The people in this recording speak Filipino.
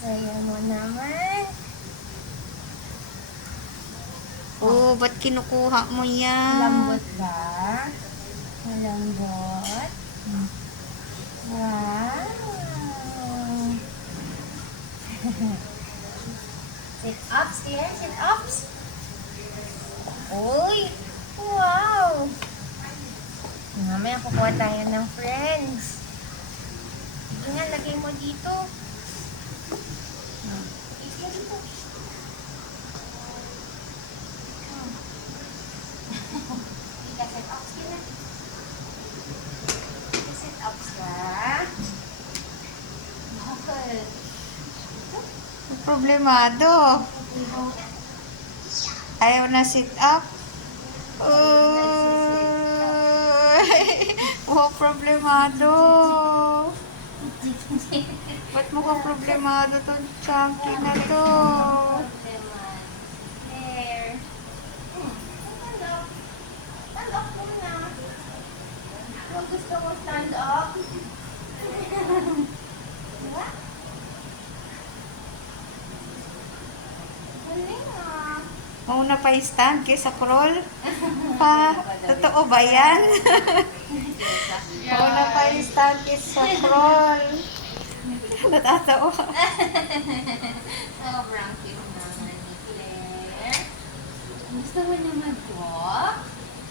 Saya mo naman. Oh, ba't kinukuha mo yan? Lambot ba? Malambot. Wow. Sit-ups, dear. Sit-ups. Uy. Wow. Mamaya kukuha tayo ng friends. Sige nga, lagay mo dito. Sige dito. Ika-sit-ups ka na. Ika-sit-ups ka. Bakit? Problemado. Ayaw na sit up. Oh, problemado. Ba't mo ka problemado tong chunky na to? There. Stand up. Stand up muna. Huwag gusto mo stand up. Diba? Galing ah. Mauna pa i-stand kaysa crawl? Pa, totoo ba yan? Mauna pa i-stand kaysa crawl. Natatawa. Sobrang cute naman ni Claire. Gusto mo na mag-walk?